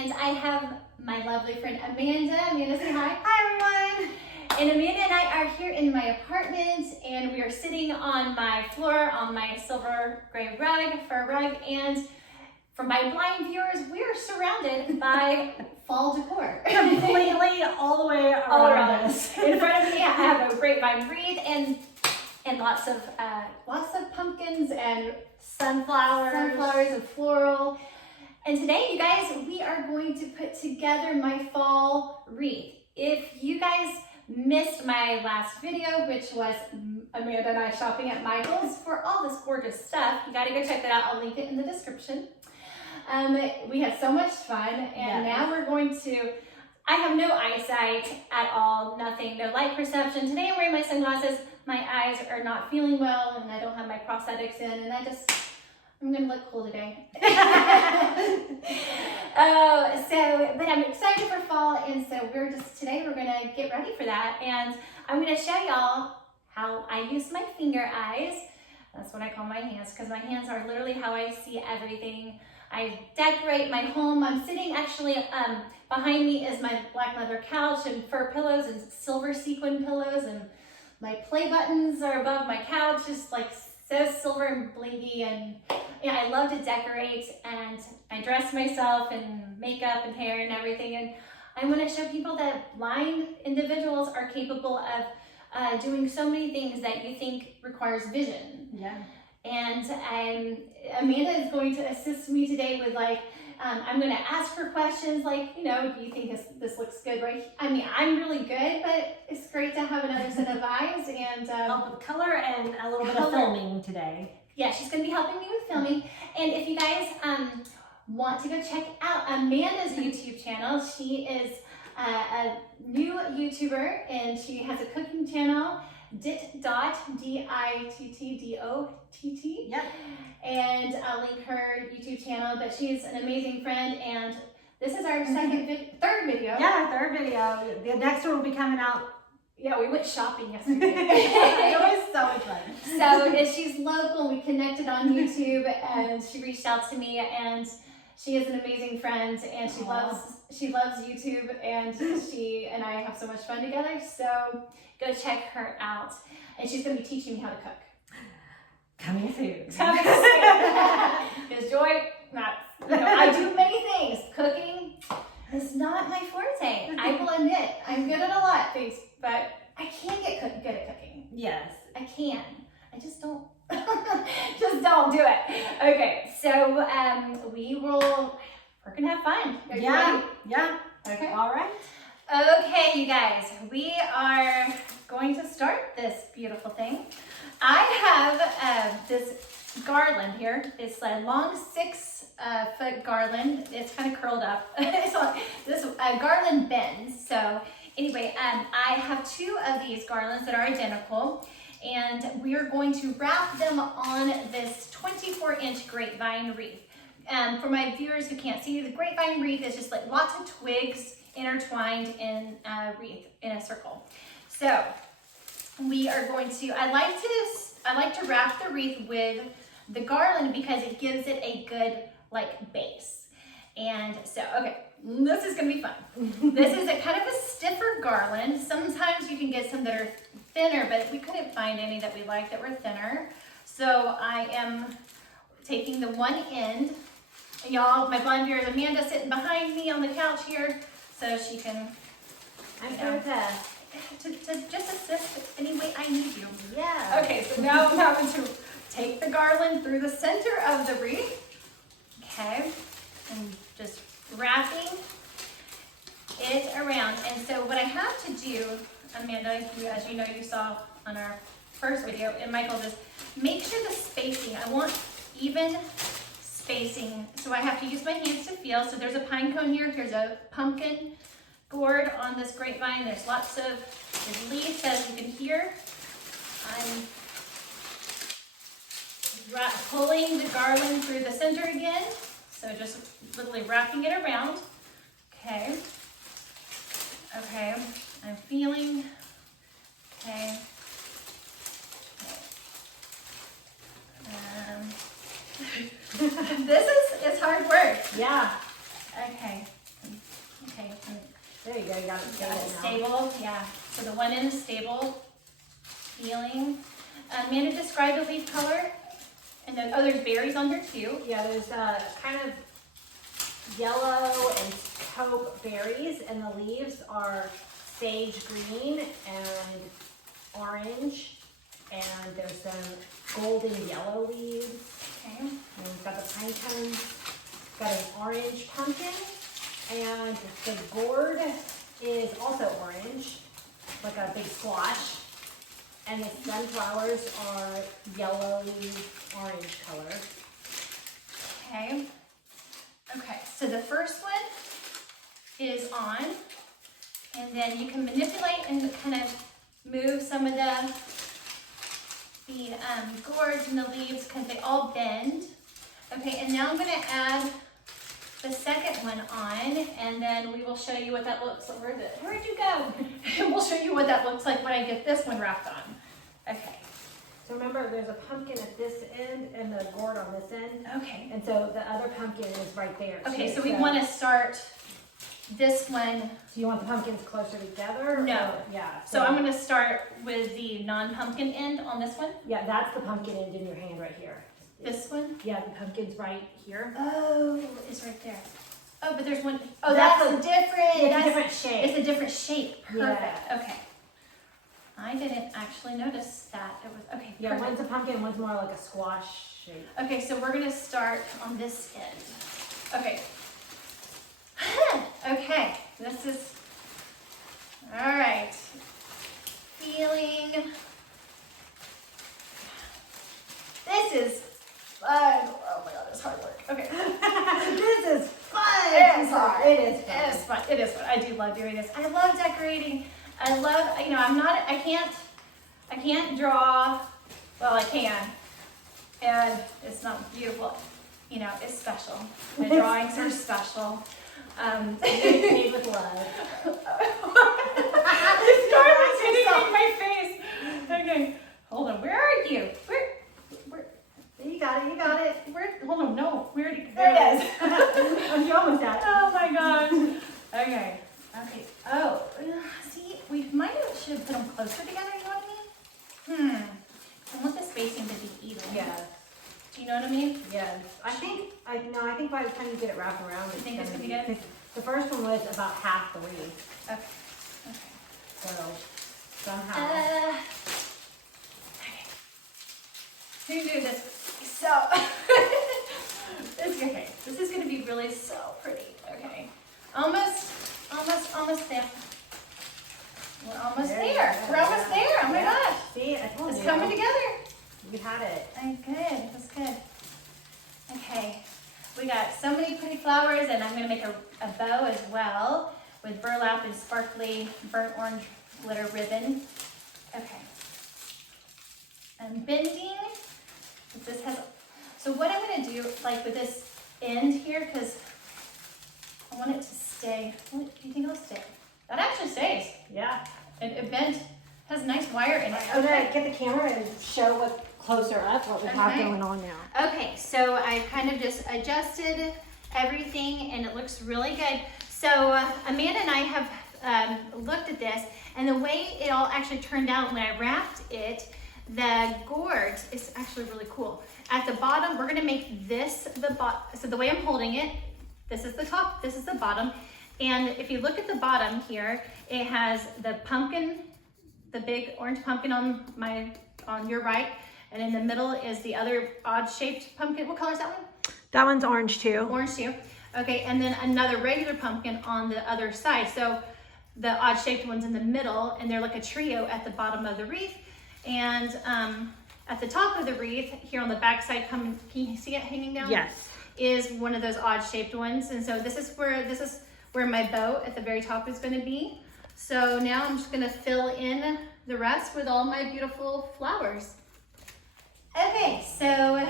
and I have my lovely friend Amanda. Amanda, say hi. Hi everyone! And Amanda and I are here in my apartment, and we are sitting on my floor on my silver gray fur rug, and for my blind viewers, we are surrounded by fall decor. Completely all the way around us. In front of me, I have a grapevine wreath and lots of pumpkins and sunflowers and floral. And today, you guys, we are going to put together my fall wreath. If you guys missed my last video, which was Amanda and I shopping at Michael's for all this gorgeous stuff, you gotta go check that out. I'll link it in the description. We had so much fun, and now we're going to, I have no eyesight at all, nothing, no light perception. Today I'm wearing my sunglasses. My eyes are not feeling well, and I don't have my prosthetics in, and I'm gonna look cool today. But I'm excited for fall, and so today we're gonna get ready for that, and I'm gonna show y'all how I use my finger eyes. That's what I call my hands, because my hands are literally how I see everything. I decorate my home. I'm sitting actually, behind me is my black leather couch and fur pillows and silver sequin pillows, and my play buttons are above my couch, just like so silver and blingy, and I love to decorate, and I dress myself in makeup and hair and everything, and I want to show people that blind individuals are capable of doing so many things that you think requires vision. Yeah. And Amanda is going to assist me today with I'm going to ask her questions like, do you think this looks good, right? I mean, I'm really good, but it's great to have another set of eyes and help with color and a little bit of filming today. Yeah, she's going to be helping me with filming. And if you guys want to go check out Amanda's YouTube channel, she is a new YouTuber, and she has a cooking channel, Dittdott, Dittdott. Yep. And I'll link her YouTube channel, but she's an amazing friend, and this is our third video. Yeah, third video. The next one will be coming out. Yeah, we went shopping yesterday. It was so much fun. So she's local, we connected on YouTube, and she reached out to me, and she is an amazing friend, and she loves YouTube, and she and I have so much fun together, so go check her out. And she's going to be teaching me how to cook. Coming soon. Because Joy, I do many things. Cooking is not my forte. I will admit, I'm good at a lot of things, but I can get good at cooking. Yes. I can. I just don't. Just don't do it. Okay, so we're gonna have fun. Are you ready? Yeah. Okay. All right. Okay, you guys, we are going to start this beautiful thing. I have this garland here. It's a long 6-foot garland. It's kind of curled up. So this garland bends. So anyway, I have 2 of these garlands that are identical, and we are going to wrap them on this 24-inch grapevine wreath. For my viewers who can't see, the grapevine wreath is just like lots of twigs intertwined in a wreath in a circle. So we are going to, I like to wrap the wreath with the garland because it gives it a good base. And so, okay, this is gonna be fun. This is a kind of a stiffer garland. Sometimes you can get some that are thinner, but we couldn't find any that we liked that were thinner. So I am taking the one end. Y'all, my blind viewers, Amanda sitting behind me on the couch here, so she can, I'm here to just assist any way I need you. Yeah. Okay, so now I'm having to take the garland through the center of the wreath. Okay, and just wrapping it around. And so what I have to do, Amanda, as you know, you saw on our first video, and Michael, is make sure the spacing, I want even spacing. So I have to use my hands to feel. So there's a pine cone here. Here's a pumpkin gourd on this grapevine. There's lots of leaves, as you can hear. I'm pulling the garland through the center again. So just literally wrapping it around. Okay. Okay. I'm feeling. Okay. This is hard work. Yeah. Okay. go. You got it Got it stable now. stable, yeah. So the one end is stable, feeling. Amanda, describe the leaf color. And then, oh, there's berries on here too. Yeah, there's kind of yellow and taupe berries, and the leaves are sage green and orange, and there's some golden yellow leaves. Okay. And we've got the pine cones, got an orange pumpkin, and the gourd is also orange, like a big squash. And the sunflowers are yellowy orange color. Okay. Okay, so the first one is on, and then you can manipulate and kind of move some of the gourds and the leaves because they all bend. Okay, and now I'm going to add the second one on, and then we will show you what that looks like. Where'd you go? We'll show you what that looks like when I get this one wrapped on. Okay. So remember, there's a pumpkin at this end and the gourd on this end. Okay. And so the other pumpkin is right there. Okay, too. so we want to start this one. So you want the pumpkins closer together? No. Or- yeah. So I'm going to start with the non-pumpkin end on this one. Yeah, that's the pumpkin end in your hand right here. This one. Yeah, the pumpkin's right here. Oh, it's right there. Oh, but there's one. Oh, That's that's, a- different. It's a That's- different shape. It's a different shape. Perfect. Yeah. Okay. I didn't actually notice that. It was okay. Yeah, Perfect. one's a pumpkin, one's more like a squash shape. Okay, so we're gonna start on this end. Okay. Okay, this is, all right. Feeling, this is fun. Oh my God, it's hard work. Okay. This is fun. It is hard. It is fun. It is fun. It is fun. I do love doing this. I love decorating. I love, you know, I can't draw, well, I can, and it's not beautiful. You know, it's special. My drawings are special. Made with love. The Scarlet's hitting me in my face. Okay, hold on. Where are you? Where, You got it, you got it. hold on, no. Where did There it is. You almost got it. Oh my gosh. Okay. Okay. Oh, see, we might have should have put them closer together. You know what I mean? I want the spacing to be even. Yeah. Do you know what I mean? Yes. I think by the time you get it wrapped around, You think it's gonna be good? because the first one was about half the wreath. Okay. Okay. So somehow. Okay. Who knew this? So it's okay. This is gonna be really so pretty. Okay. Almost there. We're almost there. We're almost there. Oh my gosh. See, I told It's you. coming together. You had it. Good. That's good. Okay. We got so many pretty flowers, and I'm going to make a bow as well with burlap and sparkly burnt orange glitter ribbon. Okay. I'm bending. This has. So what I'm going to do, like with this end here, because I want it to stay. What do you think it'll stay? That actually stays. Yeah. It bent. Has nice wire in it. I'm gonna get the camera and show what closer up what we have Okay. going on now. Okay, so I've kind of just adjusted everything and it looks really good. So Amanda and I have looked at this, and the way it all actually turned out when I wrapped it, the gourd is actually really cool. At the bottom, we're gonna make this the bottom. So the way I'm holding it, this is the top, this is the bottom. And if you look at the bottom here, it has the pumpkin, the big orange pumpkin on your right, and in the middle is the other odd-shaped pumpkin. What color is that one? That one's orange too. Orange too. Okay, and then another regular pumpkin on the other side. So the odd-shaped one's in the middle, and they're like a trio at the bottom of the wreath. And at the top of the wreath, here on the back side, can you see it hanging down? Yes. Is one of those odd-shaped ones. And so this is where my bow at the very top is going to be. So now I'm just going to fill in the rest with all my beautiful flowers. Okay, so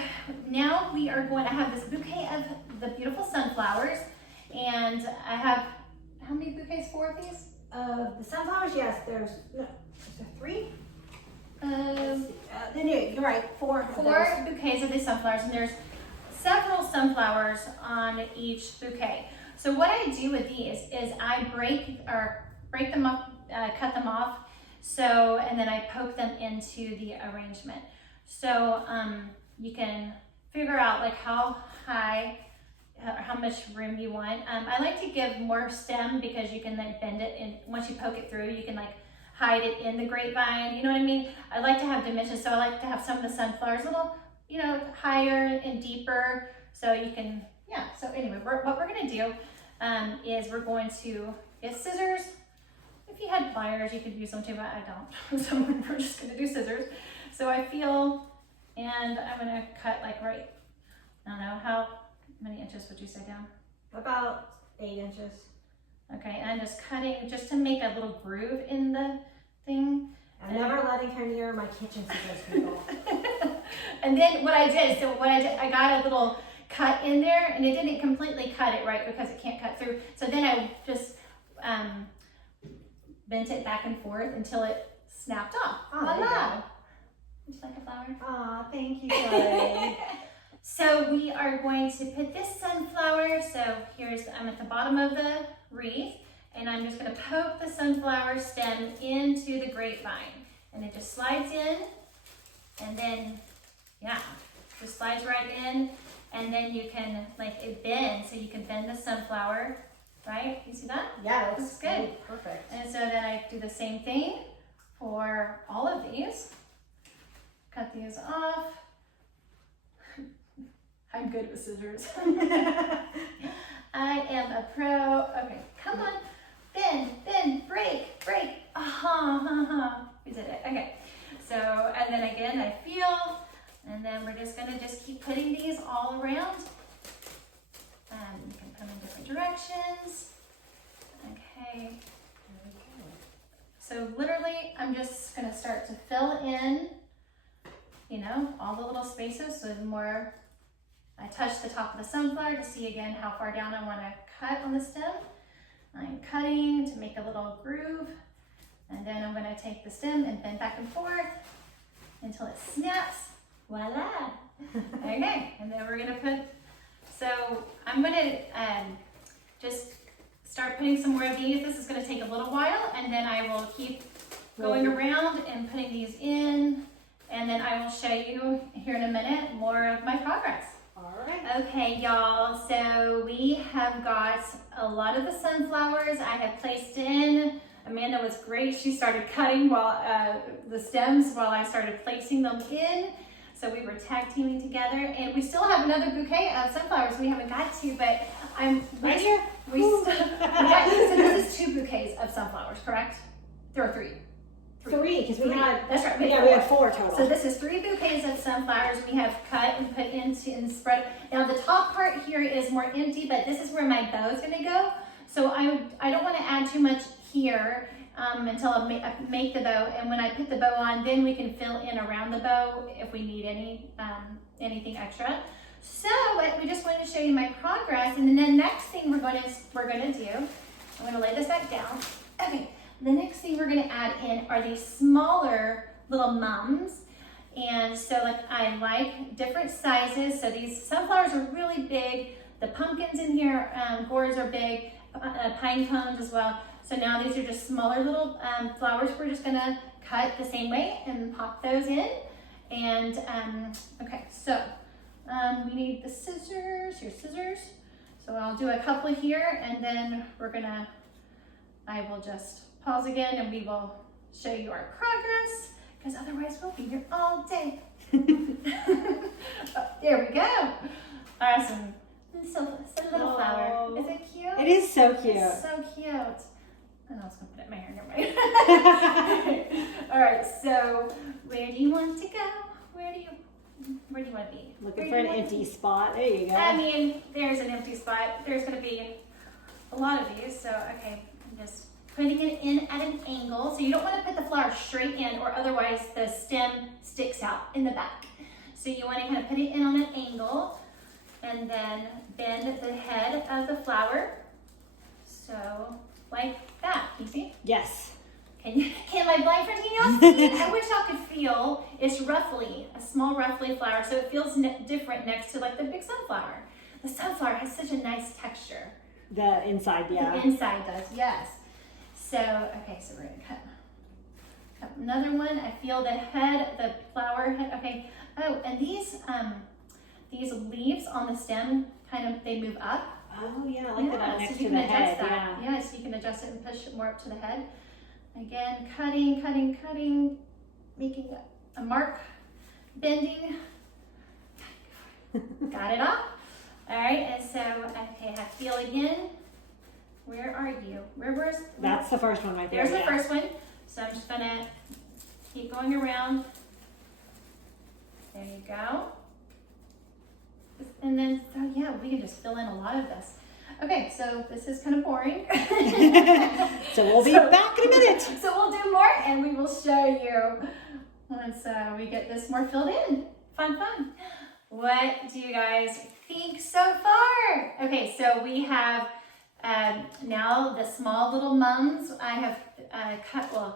now we are going to have this bouquet of the beautiful sunflowers. And I have, how many bouquets? 4 of these? The sunflowers, yes, is there 3? You're right, 4. 4 bouquets of these sunflowers, and there's several sunflowers on each bouquet. So what I do with these is I break or break them up, cut them off. So, and then I poke them into the arrangement. So you can figure out like how high, how much room you want. I like to give more stem because you can then bend it, and once you poke it through, you can like hide it in the grapevine. You know what I mean? I like to have dimensions, so I like to have some of the sunflowers a little, you know, higher and deeper, so you can, yeah. So anyway, what we're gonna do is we're going to get scissors. If you had pliers, you could use them too, but I don't. So we're just gonna do scissors. So I feel, and I'm gonna cut like right, I don't know, how many inches would you say down? About 8 inches. Okay, and I'm just cutting just to make a little groove in the thing. I'm never letting her near my kitchen scissors, people. And then what I did, I got a little cut in there, and it didn't completely cut it right because it can't cut through. So then I just bent it back and forth until it snapped off. Oh, Voila! Would you like a flower? Aw, thank you, Kelly. So we are going to put this sunflower, so I'm at the bottom of the wreath, and I'm just gonna poke the sunflower stem into the grapevine. And it just slides in, and then, yeah, just slides right in, and then you can, like, it bends, so you can bend the sunflower, right? You see that? Yeah, That's good. Perfect. And so then I do the same thing for all of these. Cut these off. I'm good with scissors. I am a pro. Okay, come on. Bend, break. We did it. Okay. So, and then again, I feel, and then we're just gonna keep putting these all around. You can put them in different directions. Okay. So literally, I'm just gonna start to fill in, you know, all the little spaces. So the more I touch the top of the sunflower to see again how far down I want to cut on the stem. I'm cutting to make a little groove, and then I'm going to take the stem and bend back and forth until it snaps. Voila! Okay, and then we're going to put, so I'm going to just start putting some more of these. This is going to take a little while, and then I will keep going around and putting these in, and then I will show you here in a minute more of my progress. All right. Okay, y'all, so we have got a lot of the sunflowers I have placed in. Amanda was great. She started cutting while the stems while I started placing them in. So we were tag teaming together, and we still have another bouquet of sunflowers we haven't got to, but I'm Right here. so this is 2 bouquets of sunflowers, correct? There are 3. 3, because we had. That's right. Yeah, we had 4 total. So this is 3 bouquets of sunflowers we have cut and put into and spread. Now the top part here is more empty, but this is where my bow is going to go. So I don't want to add too much here until I make the bow. And when I put the bow on, then we can fill in around the bow if we need anything extra. So we just wanted to show you my progress. And then the next thing we're going to do, I'm going to lay this back down. Okay. The next thing we're going to add in are these smaller little mums. And so like I like different sizes. So these sunflowers are really big. The pumpkins in here, gourds are big, pine cones as well. So now these are just smaller little flowers. We're just going to cut the same way and pop those in. And okay, so we need the scissors, your scissors. So I'll do a couple here, and then I will just pause again, and we will show you our progress, because otherwise we'll be here all day. Oh, there we go. Awesome. So little flower. Is it cute? It is so cute. It's so cute. I know I was gonna put it in my hair. Never mind. All right. So where do you want to go? Where do you want to be? Looking for an empty spot. There you go. I mean, there's an empty spot. There's gonna be a lot of these. So okay, I'm just putting it in at an angle. So you don't want to put the flower straight in, or otherwise the stem sticks out in the back. So you want to kind of put it in on an angle, and then bend the head of the flower. So like that. Can you see? Yes. Can my blind friend, can y'all see? I wish y'all could feel. It's roughly a small roughly flower, so it feels different next to like the big sunflower. The sunflower has such a nice texture. The inside, yeah. The inside does, yes. So, okay, so we're gonna cut another one. I feel the head, the flower head. Okay. Oh, and these leaves on the stem kind of, they move up. Oh yeah, I like that next so you to can the adjust head. that. Yeah. Yeah, so you can adjust it and push it more up to the head. Again, cutting, making a mark, bending. Got it off. All right, and so, okay, I feel again. Where are you? Where's? That's the first one right there. There's the first one. So I'm just gonna keep going around. There you go. And then, so yeah, we can just fill in a lot of this. Okay, so this is kind of boring. So we'll be back in a minute. So we'll do more and we will show you once we get this more filled in. Fun. What do you guys think so far? Okay, so we have now the small little mums I have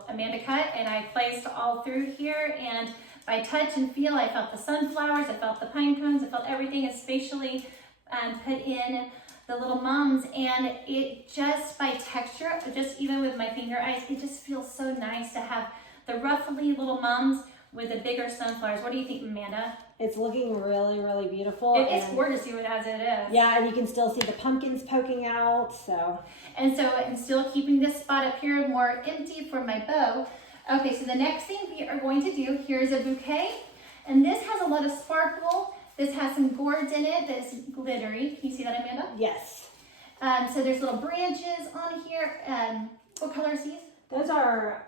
Amanda cut, and I placed all through here, and by touch and feel, I felt the sunflowers, I felt the pine cones, I felt everything is spatially put in the little mums, and it just by texture, just even with my finger eyes, it just feels so nice to have the ruffly little mums with the bigger sunflowers. What do you think, Amanda? It's looking really, really beautiful. It's gorgeous even as it is. Yeah, and you can still see the pumpkins poking out, so. And still keeping this spot up here more empty for my bow. Okay, so the next thing we are going to do, here's a bouquet. And this has a lot of sparkle. This has some gourds in it that's glittery. Can you see that, Amanda? Yes. So there's little branches on here. What color is these? Those are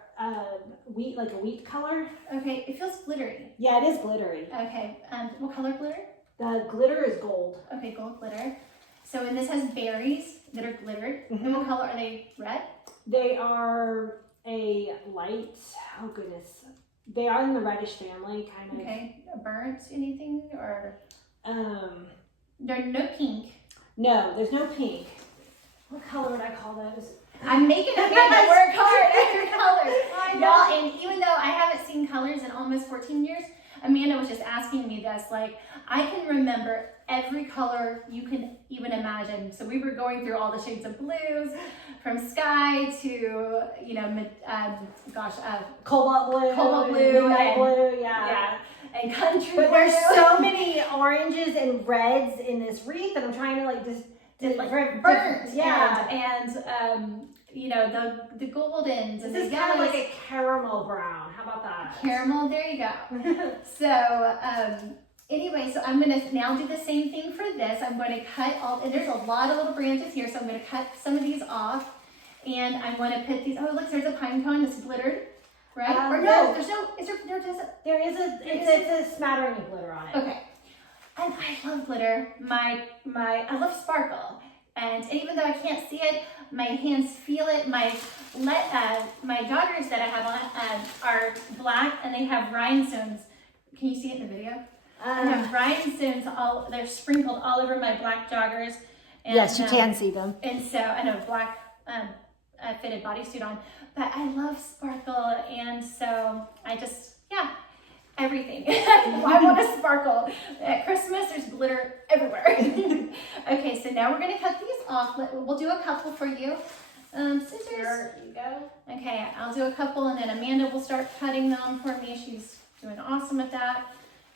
wheat, like a wheat color. Okay, it feels glittery. Yeah, it is glittery. Okay, what color glitter? The glitter is gold. Okay, gold glitter. So, and this has berries that are glittered. And what color are they? Red? They are a light, oh goodness. They are in the reddish family, kind of. Okay, burnt anything or? There's no pink. No, there's no pink. What color would I call those? I'm making Amanda work hard after colors. I know. Y'all, and even though I haven't seen colors in almost 14 years, Amanda was just asking me this. Like, I can remember every color you can even imagine. So we were going through all the shades of blues, from sky to, Cobalt blue, midnight blue, yeah, and country But blue. there's so many oranges and reds in this wreath that I'm trying to like just burnt, yeah, and the goldens and this the is kind of like yellows. a caramel brown. How about that? Caramel, there you go. So anyway, so I'm gonna now do the same thing for this. I'm going to cut all, and there's a lot of little branches here, so I'm going to cut some of these off, and I'm going to put these. Oh, look, there's a pine cone that's glittered, right? Or no, there's no. Is there? There doesn't. There is it's a smattering of glitter on it. Okay. And I love glitter. I love sparkle. And even though I can't see it, my hands feel it. My joggers that I have on are black, and they have rhinestones. Can you see it in the video? I have rhinestones they're sprinkled all over my black joggers. And, yes, you can see them. And so I have a black fitted bodysuit on, but I love sparkle, and so I just, everything. I want to sparkle. At Christmas, there's glitter everywhere. Okay, so now we're going to cut these off. We'll do a couple for you. Scissors. There you go. Okay, I'll do a couple, and then Amanda will start cutting them for me. She's doing awesome at that.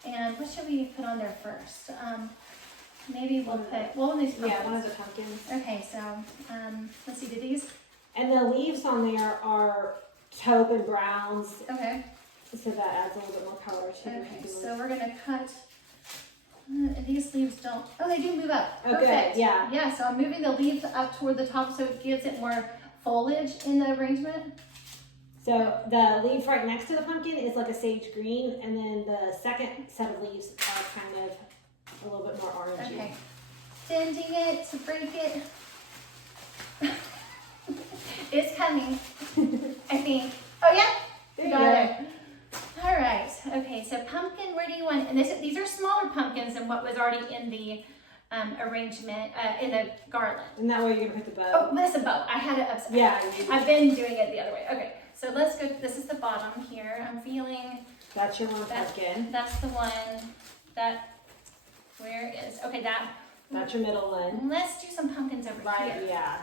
And what should we put on there first? Maybe we'll put, one of these pumpkins. Yeah, one of the pumpkins. Okay, so let's see, do these? And the leaves on there are taupe and browns, Okay. so that adds a little bit more color to it. Okay, so we're gonna cut, these leaves don't, they do move up. Okay, Perfect. yeah. Yeah, so I'm moving the leaves up toward the top so it gives it more foliage in the arrangement. So the leaf right next to the pumpkin is like a sage green, and then the second set of leaves are kind of a little bit more orangey. Okay. Bending it to break it. It's coming, I think. Oh yeah? There you Got go. it. All right. Okay, so pumpkin, where do you want, and these are smaller pumpkins than what was already in the arrangement, in the garland. And that way you're gonna put the bow. Oh, that's a bow. I had it upside. Yeah. I've been doing it the other way. Okay, so let's go. This is the bottom here. I'm feeling That's your one pumpkin. that's the one that, where is, okay, That's your middle one. let's do some pumpkins over Right, here. yeah.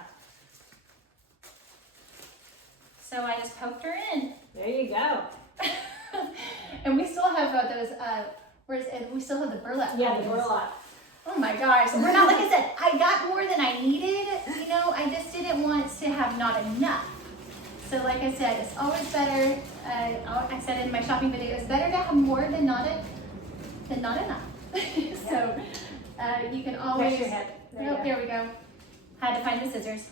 So I just poked her in. There you go. And we still have those, we still have the burlap. Yeah, the pumpkins. burlap. Oh my gosh. We're not, like I said, I got more than I needed. You know, I just didn't want to have not enough. So like I said, it's always better, I said in my shopping video, it's better to have more than not enough. So you can always, Press your hip. oh, there we go. Had to find the scissors.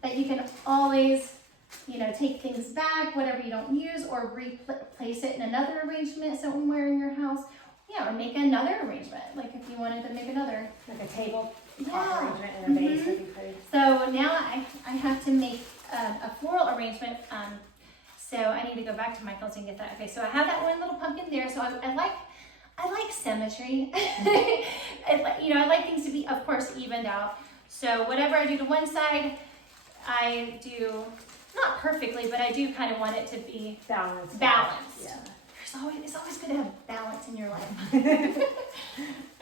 But you can always, you know, take things back, whatever you don't use, or replace it in another arrangement somewhere in your house. Yeah, or make another arrangement, like if you wanted to make another. Like a table Yeah. arrangement in a vase would be pretty. So now I have to make a floral arrangement. So I need to go back to Michael's and get that. Okay, so I have that one little pumpkin there. So I like symmetry. You know, I like things to be, of course, evened out. So whatever I do to one side, I do not perfectly, but I do kind of want it to be Balanced. balanced. Yeah. It's always good to have balance in your life. Okay.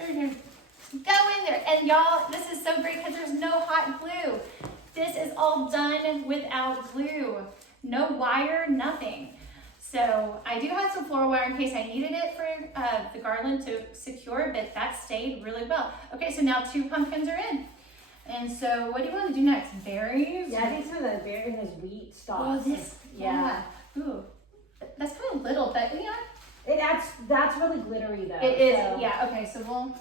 Go in there. And y'all, this is so great because there's no hot glue. This is all done without glue. No wire, nothing. So I do have some floral wire in case I needed it for the garland to secure, but that stayed really well. Okay, so now 2 pumpkins are in. And so what do you want to do next? Berries? Yeah, I think some of the berries and those wheat stalks. Oh, this, Yeah. Ooh, that's kind of little, but you know. That's really glittery though. It is, so. yeah, okay, so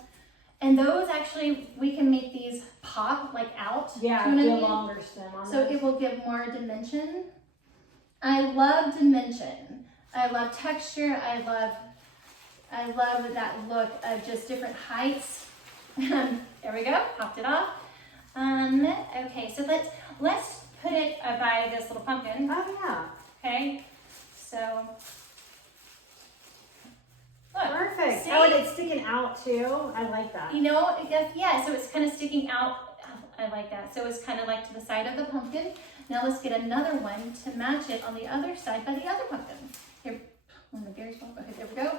and those actually, we can make these pop like out. Yeah, Do you know do what a I mean? longer stem on So those. it will give more dimension. I love dimension. I love texture. I love that look of just different heights. There we go, popped it off. Okay, so let's put it by this little pumpkin. Oh yeah. Okay, so look. Perfect. See? Oh, and it's sticking out too. I like that. You know, yeah, so it's kind of sticking out. I like that. So it's kind of like to the side of the pumpkin. Now let's get another one to match it on the other side by the other pumpkin. Here, when the berries fall. Okay, there we go.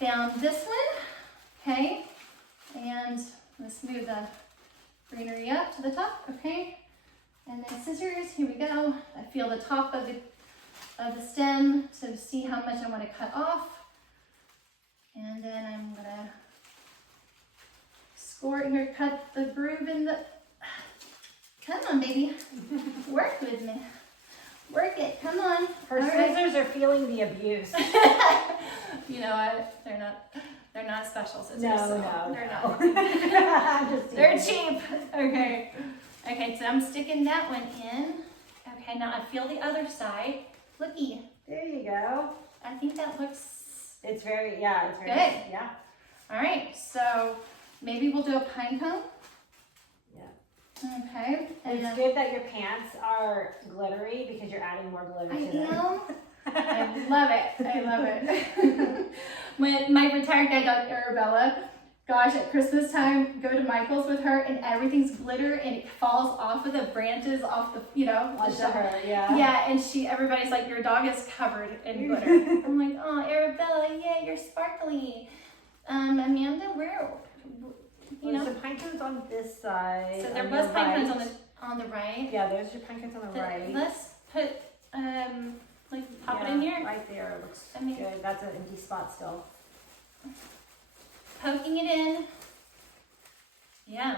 Found this one. Okay, and let's move the greenery up to the top. Okay, and then scissors. Here we go. I feel the top of the stem to see how much I want to cut off. And then I'm gonna score here, cut the groove in the, come on baby, work with me, work it, come on. Her All right. scissors are feeling the abuse. You know what, they're not special scissors. No, so no, they're no. not. I'm just They're teasing. cheap. Okay, so I'm sticking that one in. Okay, now I feel the other side. Looky, There you go. I think that looks It's very, yeah, it's very Good. Yeah. all right. So maybe we'll do a pine cone. Yeah. Okay. And It's good that your pants are glittery because you're adding more glitter I to them. am. I love it. I love it. When my retired guide dog Arabella, gosh, at Christmas time, go to Michael's with her and everything's glitter and it falls off of the branches, off the, you know, the Onto shelf. her, yeah. Yeah, and everybody's like, your dog is covered in glitter. I'm like, oh, Arabella, yeah, you're sparkly. Amanda, where, you There's know? some pine cones on this side. So there on was the pine cones right. on the right. Yeah, there's your pine cones on the right. Let's put, like, pop it in here. Right there looks I mean- good. That's an empty spot still. Poking it in. Yeah.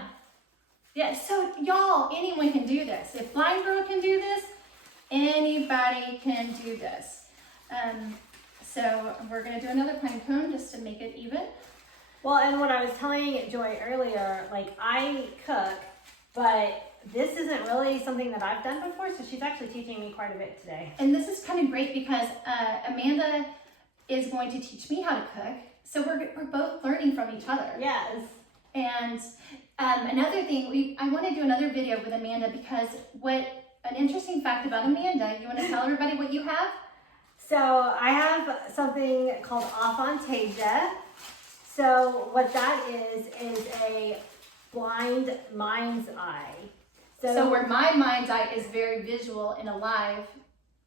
Yeah, so y'all, anyone can do this. If Blind Girl can do this, anybody can do this. So we're gonna do another pine cone just to make it even. Well, and what I was telling Joy earlier, like I cook, but this isn't really something that I've done before, so she's actually teaching me quite a bit today. And this is kind of great because Amanda is going to teach me how to cook. So we're both learning from each other. Yes. And another thing, I want to do another video with Amanda because an interesting fact about Amanda, you want to tell everybody what you have? So I have something called aphantasia. So what that is a blind mind's eye. So where my mind's eye is very visual and alive,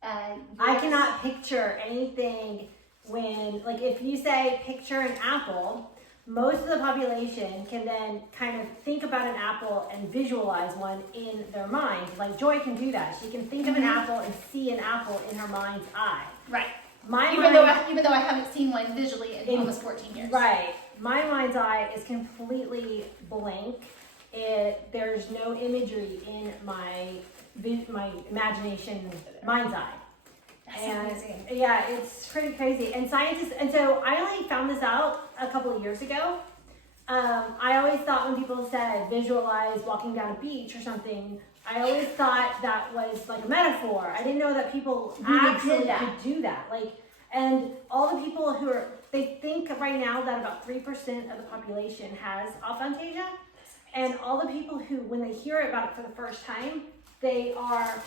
I yours- cannot picture anything when, like if you say picture an apple, most of the population can then kind of think about an apple and visualize one in their mind. Like Joy can do that. She can think of an apple and see an apple in her mind's eye. Right. My Even mind, though I haven't seen one visually in almost 14 years. right. My mind's eye is completely blank. There's no imagery in my imagination mind's eye. That's And amazing. yeah, it's pretty crazy. And scientists, and so I only found this out a couple of years ago. I always thought when people said visualize walking down a beach or something, I always thought that was like a metaphor. I didn't know that people Really actually did that. could do that. Like, and all the people who are, they think right now that about 3% of the population has aphantasia. And all the people who, when they hear about it for the first time, they are,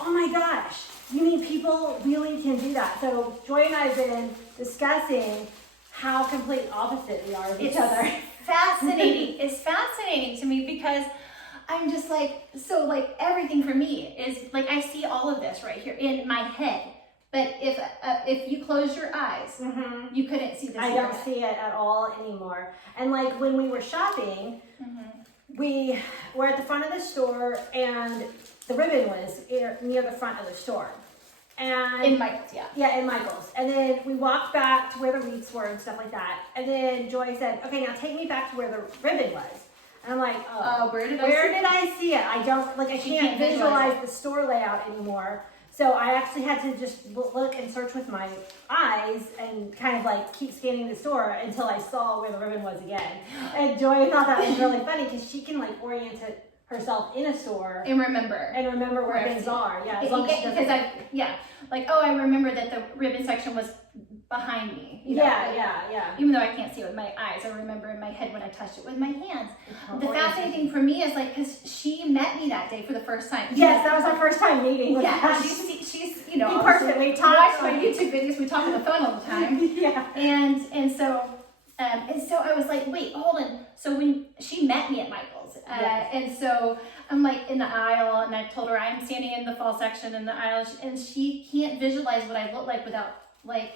oh my gosh, you mean people really can do that? So Joy and I have been discussing how complete opposite we are of each other. Fascinating. It's fascinating to me because I'm just like, so like everything for me is like, I see all of this right here in my head. But if you close your eyes, Mm-hmm. you couldn't see this. I in your don't head. see it at all anymore. And like when we were shopping, we were at the front of the store and the ribbon was near the front of the store. And In Michael's, yeah. yeah, in Michael's. And then we walked back to where the wreaths were and stuff like that. And then Joy said, okay, now take me back to where the ribbon was. And I'm like, oh, Where did I see it? I don't, like, I She can't can't visualize visualize the store layout anymore. So I actually had to just look and search with my eyes and kind of like keep scanning the store until I saw where the ribbon was again. And Joy thought that was really funny because she can like orient herself in a store And remember. and remember where Where I've things seen it. are. Yeah, as long as she doesn't. Because like, oh, I remember that the ribbon section was behind me. You know, Yeah. Even though I can't see it with my eyes, I remember in my head when I touched it with my hands. The Oriented. fascinating thing for me is like, because she met me that day for the first time. Yes, that was our first time meeting. With Yeah, her. she's you know, In obviously, person, we watch talked. my YouTube videos. We talk on the phone all the time. Yeah. And so I was like, wait, hold on. So when she met me at Michael's, Yes. and so I'm like in the aisle, and I told her I'm standing in the fall section in the aisle, and she can't visualize what I look like without like,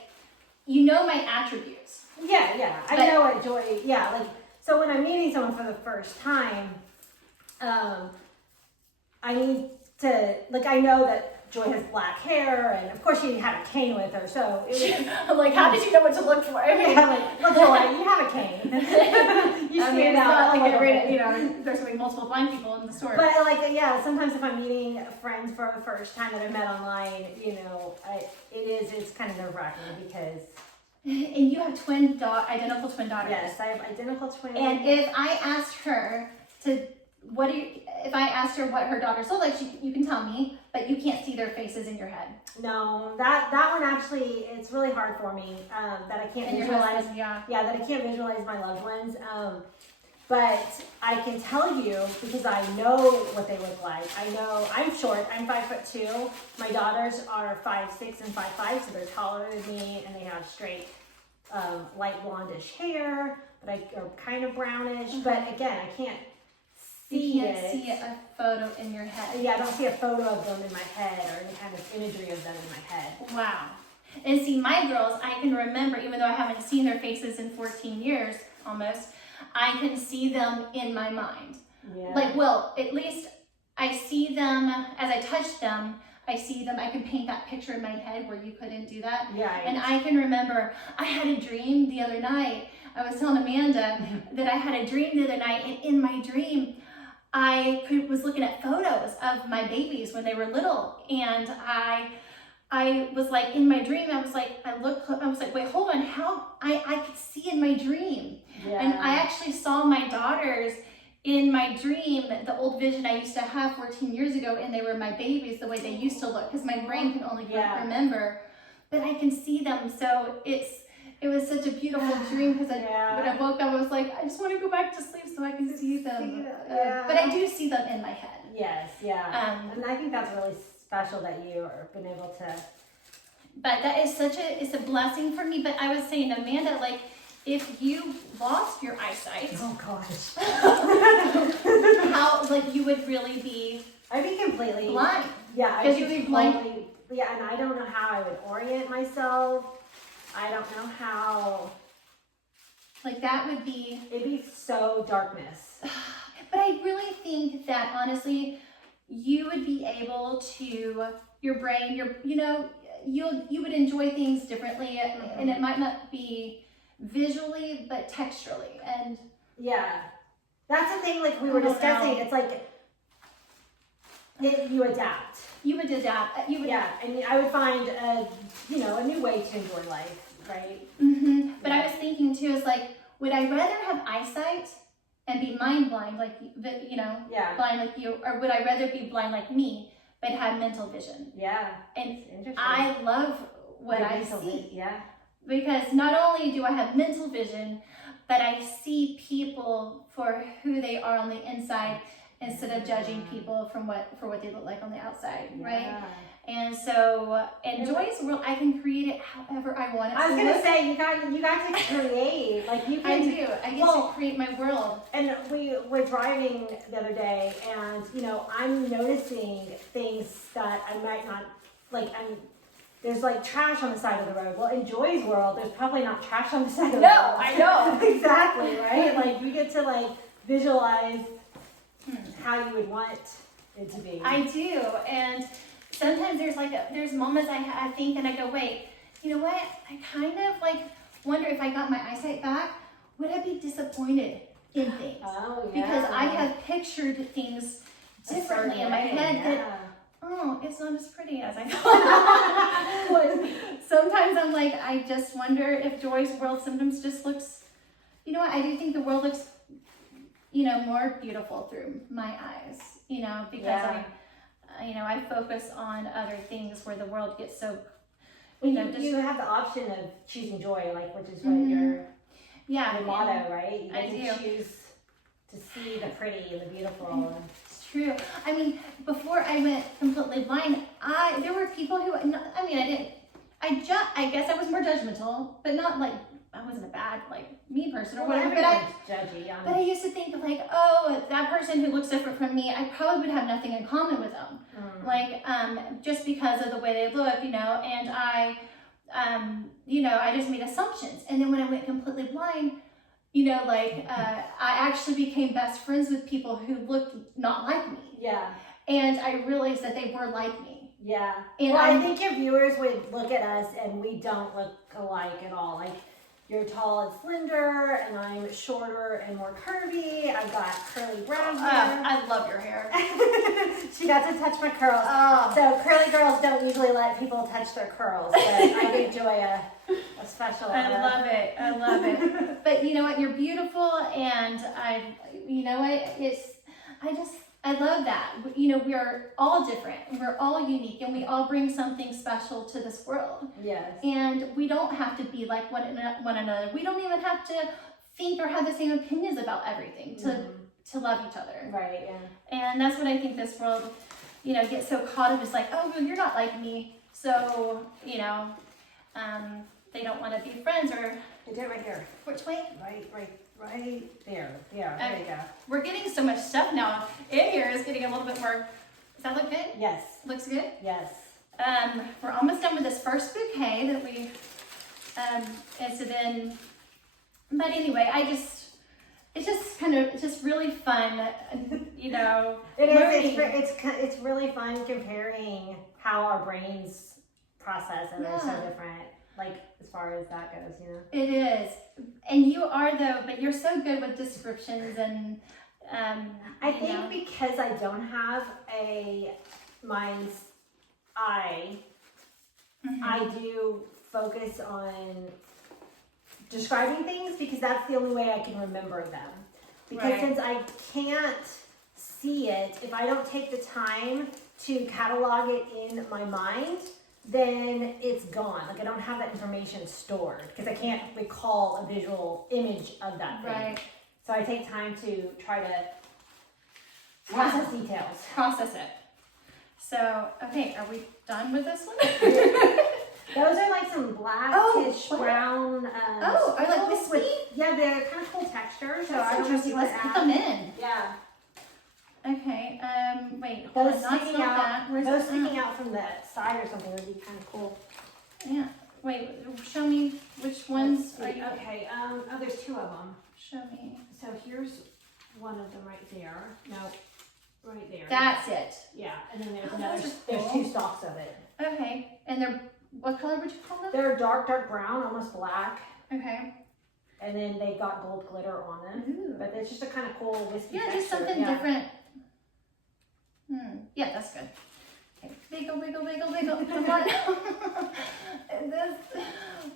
you know, my attributes. Yeah. I But- know what Joy. Yeah, like so when I'm meeting someone for the first time, I need to like I know that Joy has black hair, and of course she had a cane with her, so it was. I'm like, how did you know what to look for? Yeah, like, look, Joy, you have a cane. You I stand mean, it's out. not a like little I read bit. it, you know, there's gonna be multiple blind people in the store. But like, yeah, sometimes if I'm meeting friends for the first time that I met online, you know, it's kind of nerve wracking because and you have identical twin daughters. yes, I have identical twins. And if I asked her if I asked her what her daughters look like, you can tell me, but you can't see their faces in your head. No, that one actually, it's really hard for me that I can't And your visualize. husband, yeah. Yeah, that I can't visualize my loved ones. But I can tell you because I know what they look like. I know I'm short. I'm 5'2". My daughters are 5'6" and 5'5", so they're taller than me, and they have straight, light blondish hair, but are kind of brownish. But again, I can't see You can't it. see a photo in your head. Yeah, I don't see a photo of them in my head or any kind of imagery of them in my head. Wow. And see, my girls, I can remember, even though I haven't seen their faces in 14 years almost, I can see them in my mind. Yeah. Like, well, at least I see them as I touch them. I see them. I can paint that picture in my head where you couldn't do that. Yeah. And I can remember I had a dream the other night. I was telling Amanda that I had a dream the other night, and in my dream, was looking at photos of my babies when they were little, and I was like, in my dream, I was like, wait, hold on, how I could see in my dream. Yeah. And I actually saw my daughters in my dream, the old vision I used to have 14 years ago, and they were my babies the way they used to look, because my brain can only Yeah. remember, but I can see them. So it was such a beautiful dream, because Yeah. when I woke up, I was like, I just want to go back to sleep so I can see them. Yeah. But I do see them in my head. Yes, yeah. And I think that's really special that you have been able to. But that is it's a blessing for me. But I was saying, Amanda, like, if you lost your eyesight, Oh gosh. how, like, you would really be I'd be completely blind. Yeah, I'd 'Cause be you'd be blind. totally. Yeah, and I don't know how I would orient myself. I don't know how. Like that would be, It'd be so darkness. but I really think that honestly, you would be able to, your brain, you would enjoy things differently, and it might not be visually, but texturally. And Yeah. That's the thing, like we were I don't discussing, know. it's like, you adapt. you would adapt, you would, Yeah, and I would find a new way to enjoy life, right? But I was thinking too, is like, would I rather have eyesight and be mind blind, like, Yeah. blind like you, or would I rather be blind like me, but have mental vision? Yeah. And It's interesting. I love what I Mental see. vision, yeah. Because not only do I have mental vision, but I see people for who they are on the inside instead of judging people for what they look like on the outside, right? Yeah. And so in Joy's world, I can create it however I want it to I was gonna look. say you got to create, like you can. I do. I get to create my world. And we were driving the other day, and I'm noticing things that I might not like. There's like trash on the side of the road. Well, in Joy's world, there's probably not trash on the side of the road. No, I know. Exactly, right? Like you get to like visualize how you would want it to be. I do, and sometimes there's moments I think and I go, wait, you know what? I kind of like wonder if I got my eyesight back, would I be disappointed in things? Oh, yeah. Because I have pictured things differently in my head that, oh, it's not as pretty as I thought it would. Sometimes I'm like, I just wonder if Joy's world sometimes just looks, you know what? I do think the world looks, more beautiful through my eyes, because I focus on other things where the world gets so, you just, have the option of choosing joy, like which is what your motto, right? You I get to choose to see the pretty and the beautiful. It's true. I mean, before I went completely blind, there were people who, I guess I was more judgmental, but not like, I wasn't a bad, me person or whatever, but I used to think like, oh, that person who looks different from me, I probably would have nothing in common with them. Just because of the way they look, and I just made assumptions. And then when I went completely blind, I actually became best friends with people who looked not like me. Yeah. And I realized that they were like me. Yeah. And I think your viewers would look at us and we don't look alike at all. Like, you're tall and slender, and I'm shorter and more curvy. I've got curly brown hair. I love your hair. She got to touch my curls. Oh. So curly girls don't usually let people touch their curls, but I gave Joy a special. I love it. I love it. But you know what? You're beautiful, and I love that. We're all different. We're all unique, and we all bring something special to this world. Yes. And we don't have to be like one another. We don't even have to think or have the same opinions about everything to love each other. Right, yeah. And that's what I think this world, gets so caught up. It's like, oh, well, you're not like me. So, they don't want to be friends or... You do it right here. Which way? Right there. Yeah, there you go. We're getting so much stuff now. In here is getting a little bit more... Does that look good? Yes. Looks good? Yes. We're almost done with this first bouquet that we... and so then... But anyway, it's just really fun, It is. It's really fun comparing how our brains process, and they're so different. Like as far as that goes, It is, and you are though. But you're so good with descriptions and. I think because I don't have a mind's eye, I do focus on describing things because that's the only way I can remember them. Because since I can't see it, if I don't take the time to catalog it in my mind, then it's gone. Like I don't have that information stored because I can't recall a visual image of that thing. Right. So I take time to try to process details. Process it. So, okay, are we done with this one? Those are like some blackish brown. Are like wispy? Yeah, they're kind of cool texture. So That's I don't know if interesting. you Let's could put add. them in. Yeah. Okay. Wait. Hold Those on. sticking out. Where's Those sticking out from the side or something would be kind of cool. Yeah. Wait, show me which ones are you, Okay, oh, there's two of them. show me. So here's one of them right there. No, right there. That's it. Yeah, and then there's Oh, another, those are there's cool. 2 stalks of it. Okay, and they're, what color would you call them? They're dark brown, almost black. Okay. And then they got gold glitter on them. Ooh. But it's just a kind of cool whiskey Yeah, texture. just something yeah. different. Yeah, that's good. Okay. Wiggle, wiggle, wiggle, wiggle. Come on.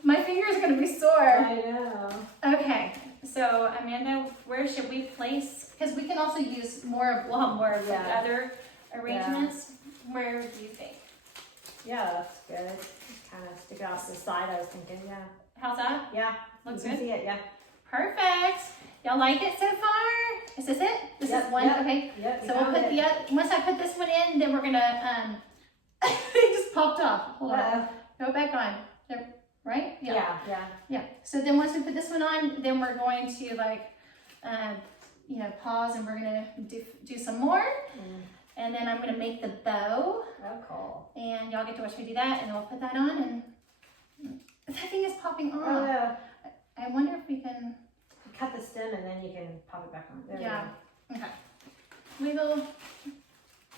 My finger's gonna be sore. I know. Okay, so Amanda, where should we place? Because we can also use a lot more of the Yeah. other arrangements. Where do you think? Yeah, that's good. Kind of stick out to the side, I was thinking, yeah. How's that? Yeah, Looks you can good? see it, yeah. Perfect. Y'all like it so far? Is this it? This Yep, is one? yep. Okay. Yep, you So we'll found put it. the other, once I put this one in, then we're gonna, it just popped off. Hold on. Uh-oh. Go back on. There, right? Yeah. Yeah. So then once we put this one on, then we're going to like, you know, pause and we're gonna do some more. Mm. And then I'm gonna make the bow Oh, cool. and y'all get to watch me do that and then we'll put that on and that thing is popping off. Oh, yeah. I wonder if we can, Cut the stem and then you can pop it back on. There yeah. you Okay. Wiggle.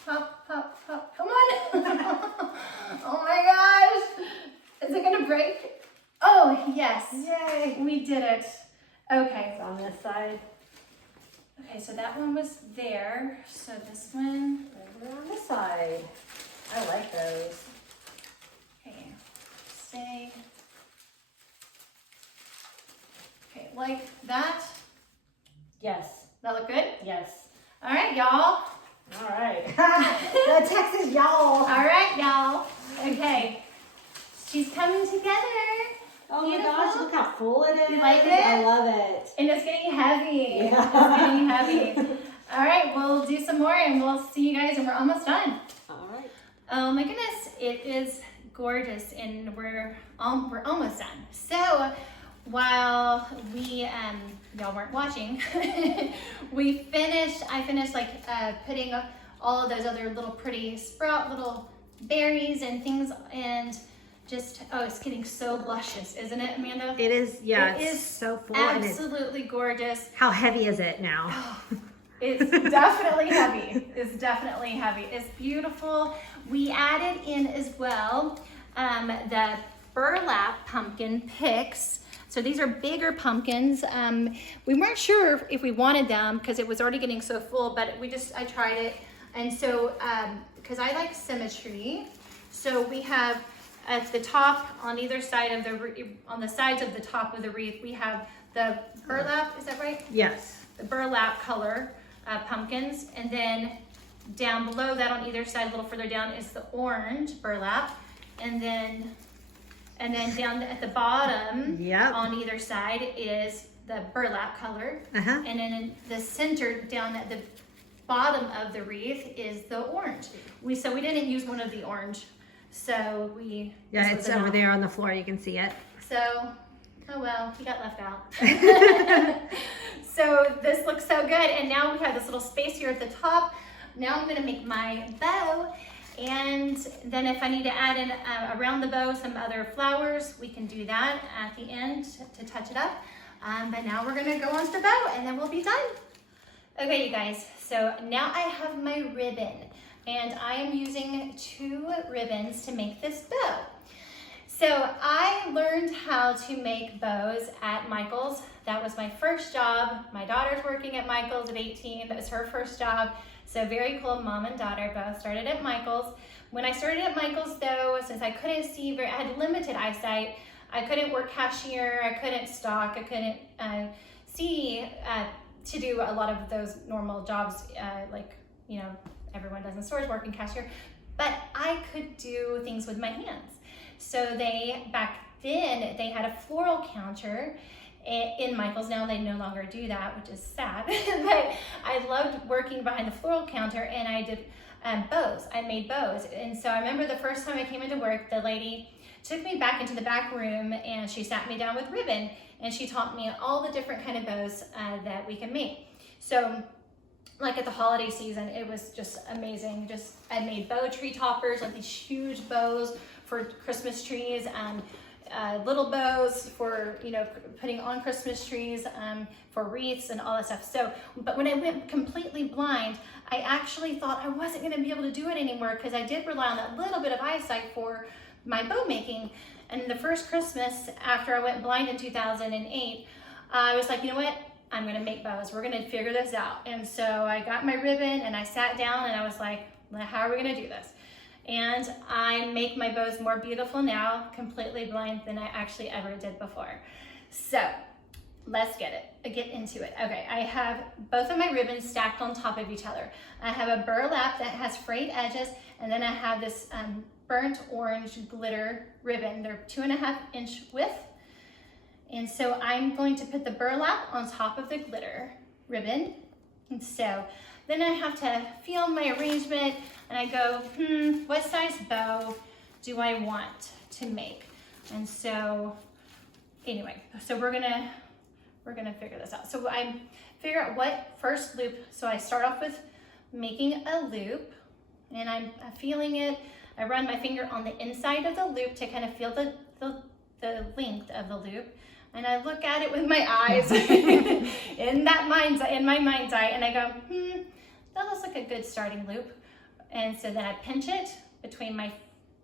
Pop, pop, pop. Come on. Oh my gosh. Is it gonna break? Oh, yes. go. Yay. We did it. Okay. It's on this side. Okay, so that one was there. So this one, Over on this side. I like those. okay, stay. Okay, like that. Yes. That look good? Yes. All right, y'all. All right. The Texas y'all. All right, y'all. Okay. She's coming together. Oh my Beautiful. gosh, look how full it is. You like it? I love it. And it's getting heavy. Yeah. It's getting heavy. All right, we'll do some more and we'll see you guys and we're almost done. All right. Oh my goodness, it is gorgeous and we're almost done. So while we y'all weren't watching, I finished like putting all of those other little pretty sprout little berries and things and just it's getting so luscious, isn't it, Amanda? It is, yeah, It it's is so full. Absolutely gorgeous. How heavy is it now? It's definitely heavy. It's definitely heavy. It's beautiful. We added in as well the burlap pumpkin picks. So these are bigger pumpkins. We weren't sure if we wanted them because it was already getting so full, but I tried it. And so, because I like symmetry, so we have at the top on either side of on the sides of the top of the wreath, we have the burlap, is that right? Yes. The burlap color pumpkins, and then down below that on either side, a little further down, is the orange burlap, and then down at the bottom, Yep. on either side is the burlap color, Uh-huh. and then in the center down at the bottom of the wreath is the orange. So we didn't use one of the orange, so we Yeah, this it's was over enough. there on the floor. You can see it. So, oh well, he got left out. So this looks so good. And now we have this little space here at the top. Now I'm gonna make my bow. And then if I need to add in around the bow some other flowers, we can do that at the end to touch it up. But now we're gonna go on to the bow and then we'll be done. Okay, you guys, so now I have my ribbon. And I am using 2 ribbons to make this bow. So I learned how to make bows at Michael's. That was my first job. My daughter's working at Michael's at 18. That was her first job. So very cool, mom and daughter both started at Michael's. When I started at Michael's though, since I couldn't see, I had limited eyesight, I couldn't work cashier, I couldn't stock, I couldn't see to do a lot of those normal jobs like, you know, everyone does in stores, working cashier, but I could do things with my hands. So back then, they had a floral counter in Michael's. Now they no longer do that, which is sad, but I loved working behind the floral counter and I did bows. I made bows. And so I remember the first time I came into work, the lady took me back into the back room and she sat me down with ribbon and she taught me all the different kind of bows that we can make. So like at the holiday season, it was just amazing. I made bow tree toppers, like these huge bows for Christmas trees. little bows for, you know, putting on Christmas trees, for wreaths and all that stuff. So, but when I went completely blind, I actually thought I wasn't gonna be able to do it anymore because I did rely on that little bit of eyesight for my bow making. And the first Christmas after I went blind in 2008, I was like, you know what? I'm gonna make bows. We're gonna figure this out. And so I got my ribbon and I sat down and I was like, how are we gonna do this? And I make my bows more beautiful now, completely blind, than I actually ever did before. So let's get into it. Okay, I have both of my ribbons stacked on top of each other. I have a burlap that has frayed edges, and then I have this burnt orange glitter ribbon. They're 2.5 inch width. And so I'm going to put the burlap on top of the glitter ribbon. And so then I have to feel my arrangement and I go, what size bow do I want to make? And so anyway, so we're gonna figure this out. So I figure out what first loop. So I start off with making a loop and I'm feeling it. I run my finger on the inside of the loop to kind of feel the length of the loop. And I look at it with my eyes in my mind's eye, and I go, that looks like a good starting loop. And so then I pinch it between my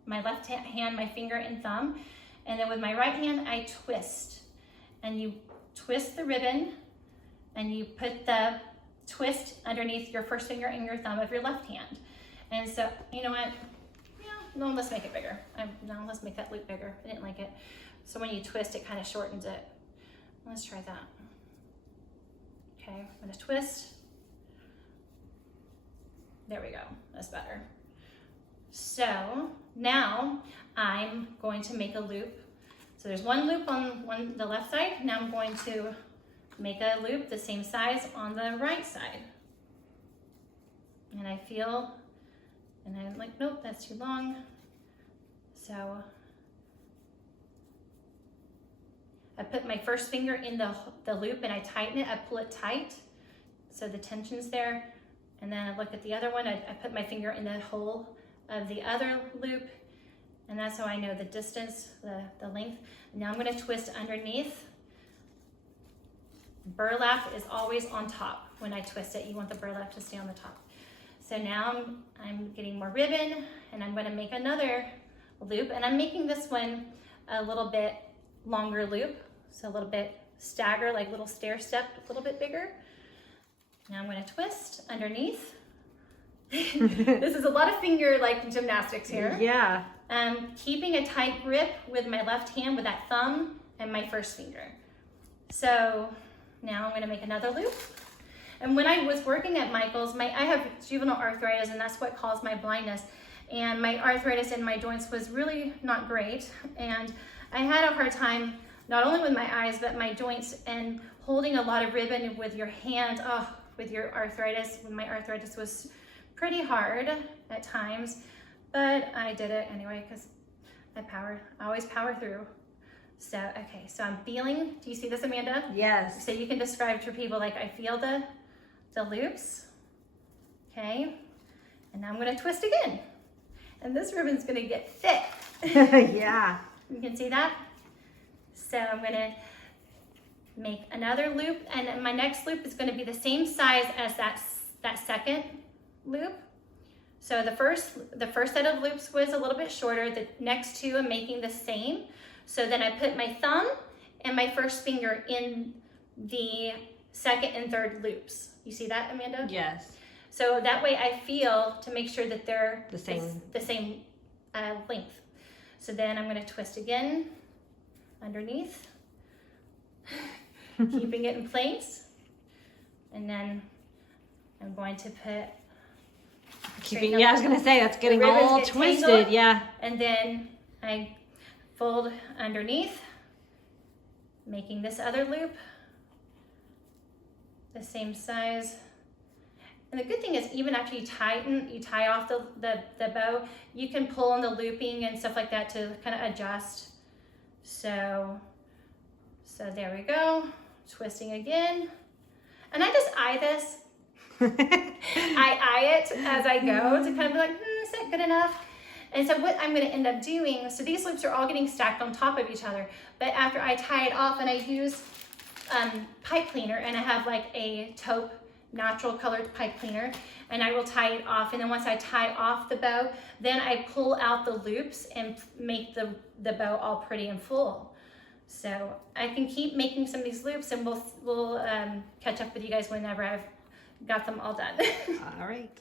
left hand, my finger and thumb, and then with my right hand, I twist. And you twist the ribbon, and you put the twist underneath your first finger and your thumb of your left hand. And so, you know what? Yeah, no, let's make it bigger. No, let's make that loop bigger. I didn't like it. So when you twist, it kind of shortens it. Let's try that. Okay, I'm gonna twist. There we go, that's better. So now I'm going to make a loop. So there's one loop on the left side. Now I'm going to make a loop the same size on the right side. And I feel, and I'm like, nope, that's too long. So I put my first finger in the loop and I tighten it, I pull it tight so the tension's there. And then I look at the other one, I put my finger in the hole of the other loop, and that's how I know the distance, the length. Now I'm gonna twist underneath. Burlap is always on top when I twist it. You want the burlap to stay on the top. So now I'm getting more ribbon and I'm gonna make another loop, and I'm making this one a little bit longer loop, so a little bit stagger, like little stair step, a little bit bigger. Now I'm going to twist underneath. This is a lot of finger like gymnastics here. Yeah. Keeping a tight grip with my left hand with that thumb and my first finger. So now I'm going to make another loop. And when I was working at Michael's, I have juvenile arthritis, and that's what caused my blindness. And my arthritis in my joints was really not great. And I had a hard time, not only with my eyes, but my joints, and holding a lot of ribbon with your hand, with your arthritis, when my arthritis was pretty hard at times, but I did it anyway, because I always power through. So, okay, so I'm feeling, do you see this, Amanda? Yes. So you can describe to people, like, I feel the loops, okay? And now I'm gonna twist again. And this ribbon's gonna get thick. Yeah. You can see that? So I'm gonna make another loop, and my next loop is gonna be the same size as that second loop. So the first set of loops was a little bit shorter. The next two I'm making the same. So then I put my thumb and my first finger in the second and third loops. You see that, Amanda? Yes. So that way I feel to make sure that they're The same length. So then I'm gonna twist again underneath, keeping it in place. And then I'm going to put, Yeah, I was gonna say, that's getting ribbons all get twisted, tangled. yeah. and then I fold underneath, making this other loop the same size. And the good thing is, even after you tie off the bow, you can pull on the looping and stuff like that to kind of adjust. So there we go, twisting again. And I just eye this. I eye it as I go to kind of be like, is that good enough? And so what I'm gonna end up doing, so these loops are all getting stacked on top of each other, but after I tie it off, and I use pipe cleaner, and I have like a taupe natural colored pipe cleaner, and I will tie it off. And then once I tie off the bow, then I pull out the loops and make the bow all pretty and full. So I can keep making some of these loops, and we'll catch up with you guys whenever I've got them all done. All right.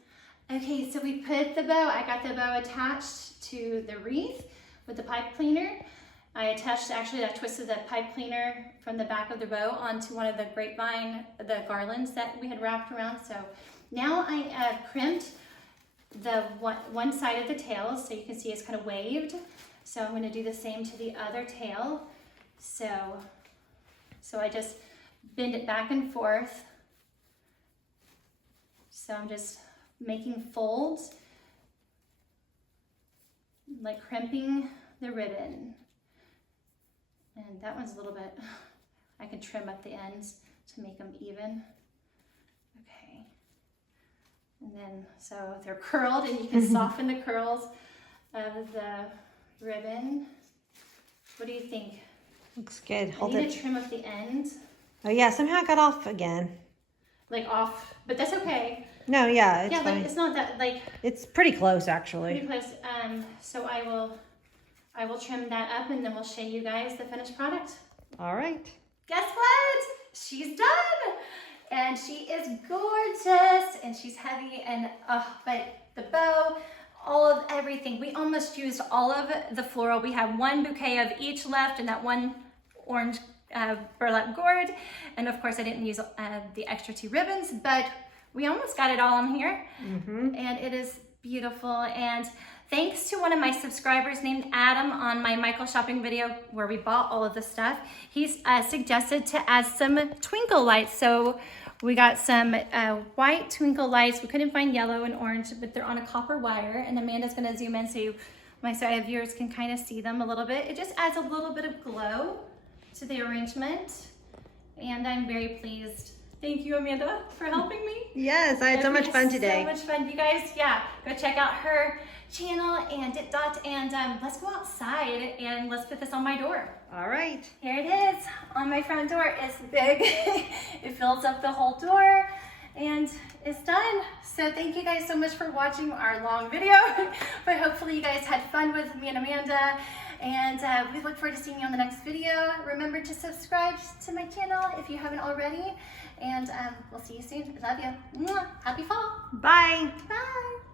Okay, so we put the bow, I got the bow attached to the wreath with the pipe cleaner. I twisted the pipe cleaner from the back of the bow onto one of the grapevine, the garlands that we had wrapped around. So now I crimped the one side of the tail, so you can see it's kind of waved. So I'm going to do the same to the other tail. So I just bend it back and forth. So I'm just making folds, like crimping the ribbon. And that one's a little bit, I can trim up the ends to make them even. Okay. And then, so they're curled, and you can soften the curls of the ribbon. What do you think? Looks good. I need to trim up the ends. Oh yeah, somehow I got off again. Like off, but that's okay. No, yeah, it's yeah, fine. but it's not that, like, It's pretty close actually. pretty close. So I will trim that up, and then we'll show you guys the finished product. All right. Guess what? She's done, and she is gorgeous, and she's heavy, and but the bow, all of everything. We almost used all of the floral. We have one bouquet of each left, and that one orange burlap gourd, and of course I didn't use the extra 2 ribbons, but we almost got it all on here, and it is beautiful. And thanks to one of my subscribers named Adam on my Michael shopping video where we bought all of the stuff. He's suggested to add some twinkle lights. So we got some white twinkle lights. We couldn't find yellow and orange, but they're on a copper wire. And Amanda's gonna zoom in so my viewers can kind of see them a little bit. It just adds a little bit of glow to the arrangement. And I'm very pleased. Thank you, Amanda, for helping me. Yes, I had so much fun today. So much fun. You guys, yeah, go check out her channel and Dot, and let's go outside and let's put this on my door. All right. Here it is on my front door. It's big. It fills up the whole door, and it's done. So thank you guys so much for watching our long video, but hopefully you guys had fun with me and Amanda, and we look forward to seeing you on the next video. Remember to subscribe to my channel if you haven't already, and we'll see you soon. Love you. Mwah. Happy fall. Bye. Bye.